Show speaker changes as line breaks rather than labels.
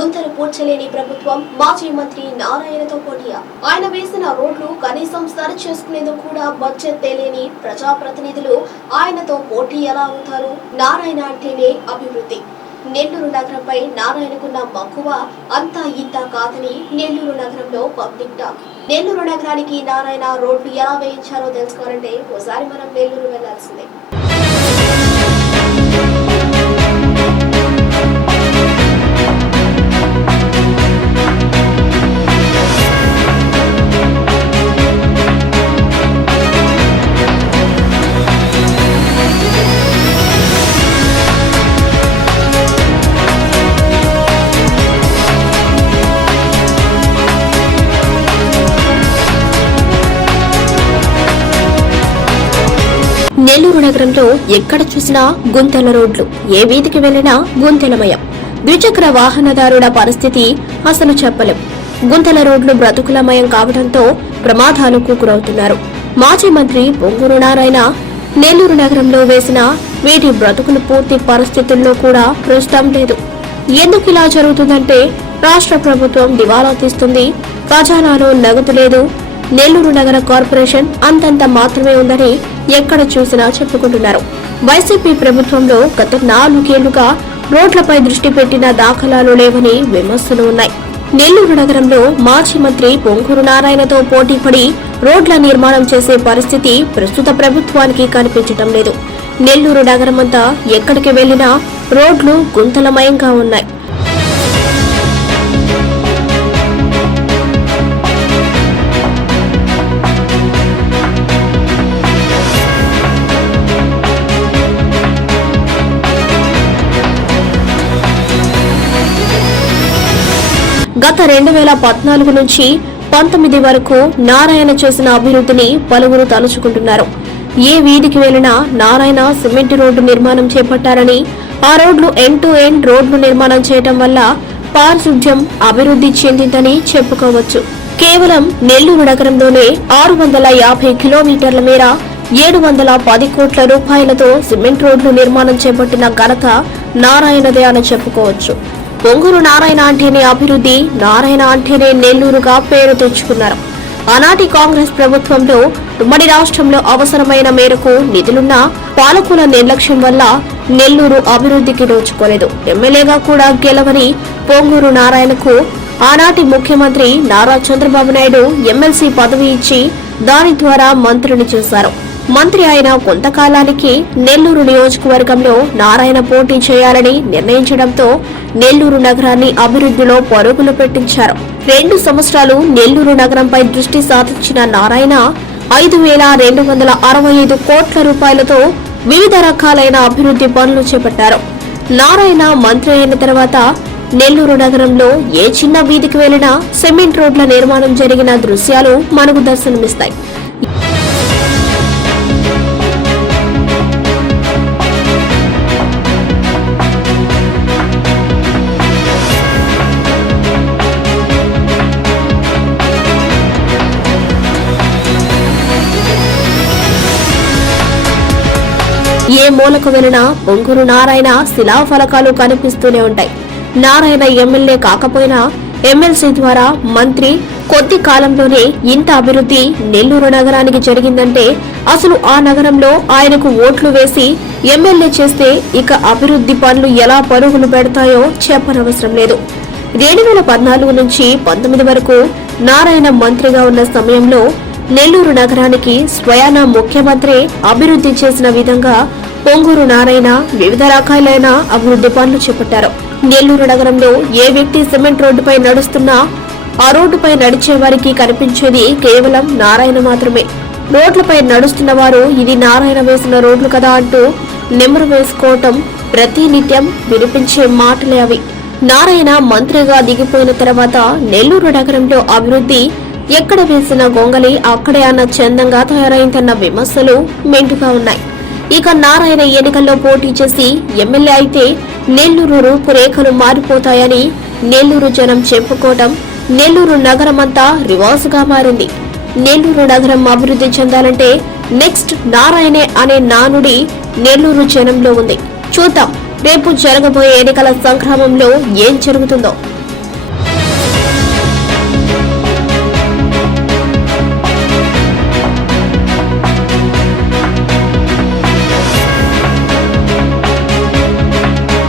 గుంతలు పూడ్చలేని ప్రభుత్వం మాజీ మంత్రి నారాయణతో పోటీయా ఆయన వేసిన రోడ్లు కనీసం సరి చేసుకునేందుకు కూడా బడ్జెట్ తేలేని ప్రజాప్రతినిధులు ఆయనతో పోటీ ఎలా అవుతారు? నారాయణ అంటేనే అభివృద్ధి. నెల్లూరు నగరంపై నారాయణకున్న మక్కువ అంతా ఇంత కాదని నెల్లూరు నగరంలో పబ్లిక్ టాక్. నెల్లూరు నగరానికి నారాయణ రోడ్లు ఎలా వేయించారో తెలుసుకోవాలంటే ఒకసారి మనం నెల్లూరు వెళ్ళాల్సిందే నెల్లూరు నగరంలో ఎక్కడ చూసినా గుంతల రోడ్లు. ఏ వీధికి వెళ్ళినా గుంతలమయం. ద్విచక్ర వాహనదారుల పరిస్థితి అసలు చెప్పలేం. గుంతల రోడ్లు బ్రతుకులమయం కావడంతో ప్రమాదాలకు గురవుతున్నారు మాజీ మంత్రి పొంగూరు నారాయణ నెల్లూరు నగరంలో వేసిన వీటి బ్రతుకులు పూర్తి పరిస్థితుల్లో కూడా ప్రస్తుతం లేదు. ఎందుకు ఇలా జరుగుతుందంటే రాష్ట్ర ప్రభుత్వం దివాలా తీస్తుంది. ఖజానాలో నగదు లేదు. నెల్లూరు నగర కార్పొరేషన్ అంతంత మాత్రమే ఉందని ఎక్కడ చూసినా చెప్పుకుంటున్నారు. వైసీపీ ప్రభుత్వంలో గత నాలుగేళ్ళుగా రోడ్లపై దృష్టి పెట్టిన దాఖలాలు లేవని విమర్శలు ఉన్నాయి. నెల్లూరు నగరంలో మాజీ మంత్రి పొంగూరు నారాయణతో పోటీపడి రోడ్ల నిర్మాణం చేసే పరిస్థితి ప్రస్తుత ప్రభుత్వానికి కనిపించటం లేదు. నెల్లూరు నగరమంతా ఎక్కడికి వెళ్ళినా రోడ్లు గుంతలమయంగా ఉన్నాయి. గత రెండు వేల పద్నాలుగు నుంచి పంతొమ్మిది వరకు నారాయణ చేసిన అభివృద్ధిని పలువురు తలుచుకుంటున్నారు. ఏ వీధికి వెళ్ళినా నారాయణ సిమెంట్ రోడ్డు నిర్మాణం చేపట్టారని ఆ రోడ్లు ఎండ్ టు ఎండ్ రోడ్లు నిర్మాణం చేయటం వల్ల పారిశుధ్యం అభివృద్ధి చెందిందని చెప్పుకోవచ్చు. కేవలం నెల్లూరు నగరంలోనే ఆరు వందల యాభై కిలోమీటర్ల మేర ఏడు వందల పది కోట్ల రూపాయలతో సిమెంట్ రోడ్లు నిర్మాణం చేపట్టిన ఘనత నారాయణదే అని చెప్పుకోవచ్చు. పొంగూరు నారాయణ అంటేనే అభివృద్ధి నారాయణ అంటేనే నెల్లూరుగా పేరు తెచ్చుకున్నారు. ఆనాటి కాంగ్రెస్ ప్రభుత్వంలో ఉమ్మడి రాష్ట్రంలో అవసరమైన మేరకు నిధులున్న పాలకుల నిర్లక్ష్యం వల్ల నెల్లూరు అభివృద్ధికి నోచుకోలేదు ఎమ్మెల్యేగా కూడా గెలవని పొంగూరు నారాయణకు ఆనాటి ముఖ్యమంత్రి నారా చంద్రబాబు నాయుడు ఎమ్మెల్సీ పదవి ఇచ్చి దాని ద్వారా మంత్రిని చేశారు. మంత్రి అయిన కొంతకాలానికి నెల్లూరు నియోజకవర్గంలో నారాయణ పోటీ చేయాలని నిర్ణయించడంతో నెల్లూరు నగరాన్ని అభివృద్ధిలో పరుగులు పెట్టించారు. రెండు సంవత్సరాలు నెల్లూరు నగరంపై దృష్టి సాధించిన నారాయణ ఐదు వేల రెండు వందల అరవై ఐదు కోట్ల రూపాయలతో వివిధ రకాలైన అభివృద్ధి పనులు చేపట్టారు. నారాయణ మంత్రి అయిన తర్వాత నెల్లూరు నగరంలో ఏ చిన్న వీధికి వెళ్ళినా సిమెంట్ రోడ్ల నిర్మాణం జరిగిన దృశ్యాలు మనకు దర్శనమిస్తాయి. ఏ మూలకు వెళ్ళినా పొంగూరు నారాయణ శిలాఫలకాలు కనిపిస్తూనే ఉంటాయి. నారాయణ ఎమ్మెల్యే కాకపోయినా ఎమ్మెల్సీ ద్వారా మంత్రి కొద్ది కాలంలోనే ఇంత అభివృద్ధి నెల్లూరు నగరానికి జరిగిందంటే అసలు ఆ నగరంలో ఆయనకు ఓట్లు వేసి ఎమ్మెల్యే చేస్తే ఇక అభివృద్ధి పనులు ఎలా పరుగులు పెడతాయో చెప్పనవసరం లేదు. రెండు వేల పద్నాలుగు నుంచి పంతొమ్మిది వరకు నారాయణ మంత్రిగా ఉన్న సమయంలో నెల్లూరు నగరానికి స్వయాన ముఖ్యమంత్రి అభివృద్ధి చేసిన విధంగా పొంగూరు నారాయణ వివిధ రకాలైన అభివృద్ధి పనులు చేపట్టారు. నెల్లూరు నగరంలో ఏ వ్యక్తి సిమెంట్ రోడ్డుపై నడుస్తున్నా ఆ రోడ్డుపై నడిచే వారికి కనిపించేది కేవలం నారాయణ మాత్రమే. రోడ్లపై నడుస్తున్న వారు ఇది నారాయణ వేసిన రోడ్లు కదా అంటూ నెమరు వేసుకోవటం ప్రతి నిత్యం వినిపించే మాటలే అవి. నారాయణ మంత్రిగా దిగిపోయిన తర్వాత నెల్లూరు నగరంలో అభివృద్ధి ఎక్కడ వేసిన గొంగలి అక్కడే అన్న చందంగా తయారైందన్న విమర్శలు మెండుగా ఉన్నాయి. ఇక నారాయణ ఎన్నికల్లో పోటీ చేసి ఎమ్మెల్యే అయితే నెల్లూరు రూపురేఖలు మారిపోతాయని నెల్లూరు జనం చెప్పుకోవటం నెల్లూరు నగరమంతా రివాజుగా మారింది. నెల్లూరు నగరం అభివృద్ధి చెందాలంటే నెక్స్ట్ నారాయణే అనే నానుడి నెల్లూరు జనంలో ఉంది. చూద్దాం రేపు జరగబోయే ఎన్నికల సంక్రమంలో ఏం జరుగుతుందో.